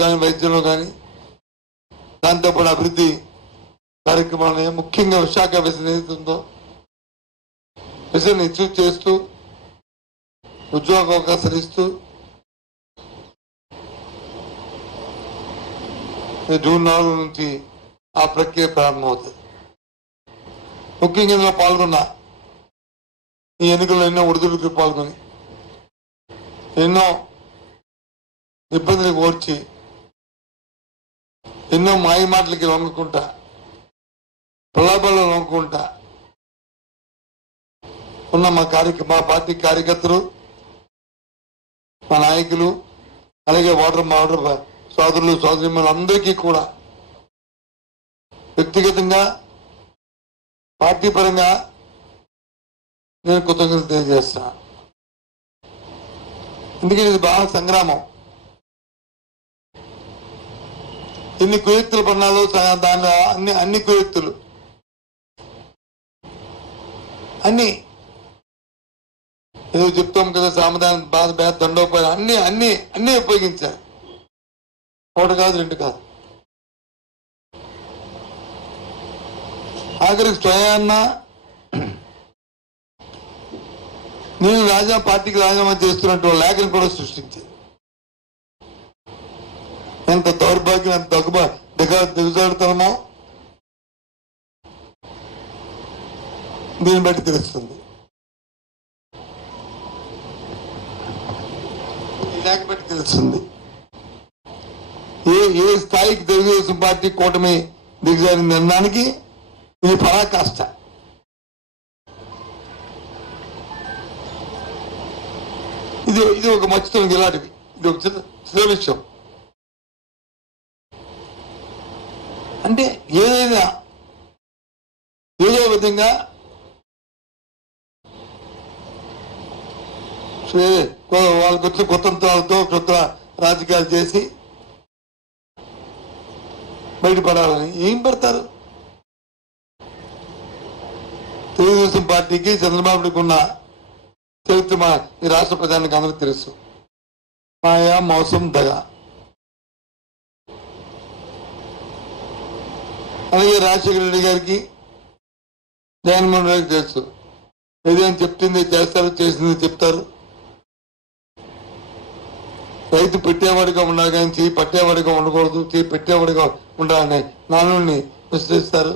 కానీ వైద్యంలో కానీ దాంతోపాటు అభివృద్ధి కార్యక్రమాలు ముఖ్యంగా విశాఖ విజన్ ఏదైతుందో విజన్ అచీవ్ చేస్తూ ఉద్యోగ అవకాశాలు ఇస్తూ జూన్ 4 నుంచి ఆ ప్రక్రియ ప్రారంభమవుతుంది. ముఖ్యంగా ఇందులో పాల్గొన్న ఈ ఎన్నికల్లో ఎన్నో ఒడిదుడుకు పాల్గొని ఎన్నో ఇబ్బందులకు ఓర్చి ఎన్నో మాయ మాటలకి లొంగకుండా ప్రలాభాల్లో లొంగకుండా ఉన్న మా పార్టీ కార్యకర్తలు మా నాయకులు అలాగే ఓటర్ సోదరులు సోదరిమణులు అందరికీ కూడా వ్యక్తిగతంగా పార్టీ పరంగా నేను కృతజ్ఞతలు తెలియజేస్తాను. ఎందుకంటే ఇది బాగా సంగ్రామం. ఎన్ని కుయుక్తులు పడినాలో దానిలో అన్ని కుయుక్తులు అన్ని ఏదో చెప్తాం కదా సామధానం బాధ దండోపాయం అన్ని ఉపయోగించారు. ఒకటి కాదు రెండు కాదు. ఆఖరికి స్వయాన్న నేను పార్టీకి రాజీనామా చేస్తున్నట్టు లేఖను కూడా సృష్టించారు. ఎంత దౌర్భాగ్యం ఎంత దిగజాడుతామో దీన్ని బట్టి తెలుస్తుంది. ఈ లేఖ బట్టి తెలుస్తుంది ఏ స్థాయికి తెలుగుదేశం పార్టీ కూటమి దిగజారింది అనడానికి ఇది పరాకాష్ట. ఇది ఒక మచ్చుతుంది ఇలాంటివి. ఇది ఒక చిన్న విషయం. అంటే ఏదైనా ఏదో విధంగా వాళ్ళకి వచ్చిన కొత్తంత్రాలతో కొత్త రాజకీయాలు చేసి బయటపడాలని ఏం పెడతారు? తెలుగుదేశం పార్టీకి చంద్రబాబుకి ఉన్న చరిత్ర ఈ రాష్ట్ర ప్రజానికి అందరికీ తెలుసు. మాయా మోసం దగ. అలాగే రాజశేఖర రెడ్డి గారికి జగన్మోహన్ రెడ్డికి తెలుసు. ఏదైనా చెప్తుంది చేస్తారు, చేసింది చెప్తారు. రైతు పెట్టేవాడిగా ఉండాలి కానీ చేయి పట్టేవాడిగా ఉండకూడదు, చేయి పెట్టేవాడిగా ఉండాలని నానుడిని విశ్లేషిస్తారు.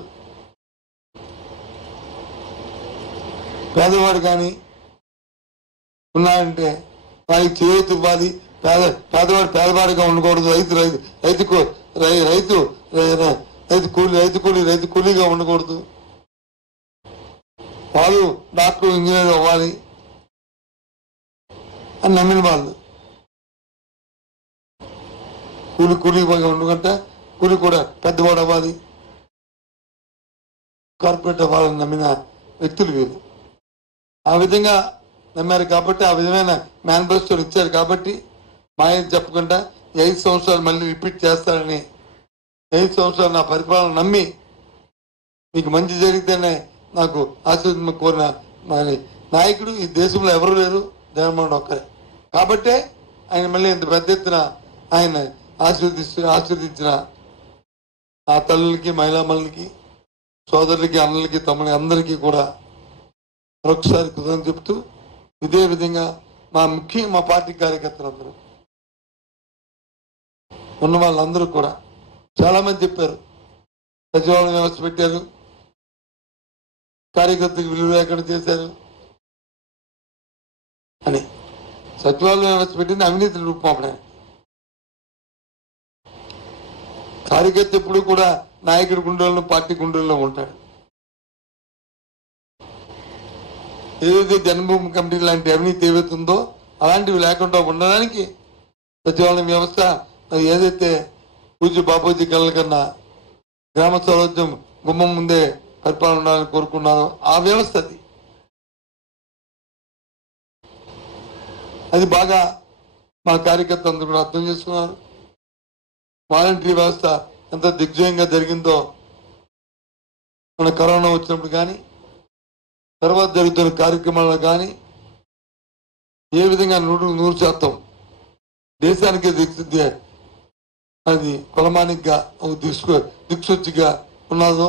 పేదవాడు కానీ ఉన్నాడంటే వారికి చేయూత ఇవ్వాలి. పేదవాడు పేదవాడిగా ఉండకూడదు. రైతు కూలీగా ఉండకూడదు. వాళ్ళు డాక్టర్ ఇంజనీర్ అవ్వాలి అని నమ్మిన వాళ్ళు. కూలీగా ఉండకంటే కూలి కూడా పెద్దవాడు అవ్వాలి, కార్పొరేట్ అవ్వాలని నమ్మిన వ్యక్తులు వీళ్ళు. ఆ విధంగా నమ్మారు కాబట్టి ఆ విధమైన మేనిఫెస్టోలు ఇచ్చారు కాబట్టి మాయ చెప్పకుండా 5 సంవత్సరాలు మళ్ళీ రిపీట్ చేస్తారని 5 సంవత్సరాలు నా పరిపాలన నమ్మి మీకు మంచి జరిగితేనే నాకు ఆశీర్వాదం కోరిన మరి నాయకుడు ఈ దేశంలో ఎవరు లేరు, జగన్మోహన్ ఒక్కరే. కాబట్టే ఆయన మళ్ళీ ఇంత పెద్ద ఎత్తున ఆయన ఆశీర్వదించిన ఆ తల్లులకి మహిళామణులకి సోదరులకి అన్నలకి తమ్ముళ్ళకి అందరికీ కూడా మరొకసారి కృతజ్ఞతలు చెప్తూ ఇదే విధంగా మా పార్టీ కార్యకర్తలందరూ ఉన్న వాళ్ళందరూ కూడా చాలా మంది చెప్పారు. సచివాలయం వ్యవస్థ పెట్టారు, కార్యకర్తలకు విలువ లేకుండా చేశారు అని. సచివాలయం వ్యవస్థ పెట్టింది అవినీతి రూపమాపడానికి. కార్యకర్త ఎప్పుడు కూడా నాయకుడి గుండెల్లో పార్టీ గుండెల్లో ఉంటాడు. ఏదైతే జన్మభూమి కమిటీ లాంటి అవినీతి ఏవైతుందో అలాంటివి లేకుండా ఉండడానికి సచివాలయం వ్యవస్థ ఏదైతే పూజ్య బాపూజీ కళ్ళ కన్నా గ్రామ స్వరాజ్యం గుమ్మం ముందే పరిపాలన ఉండాలని కోరుకున్నారో ఆ వ్యవస్థ అది బాగా మా కార్యకర్తలు అందరూ కూడా అర్థం చేసుకున్నారు. వాలంటరీ వ్యవస్థ ఎంత దిగ్విజయంగా జరిగిందో మన కరోనా వచ్చినప్పుడు కానీ తర్వాత జరుగుతున్న కార్యక్రమాల్లో కానీ ఏ విధంగా 100% దేశానికి అది కులమానిక్గా ఒక దిక్సూచిగా ఉన్నదో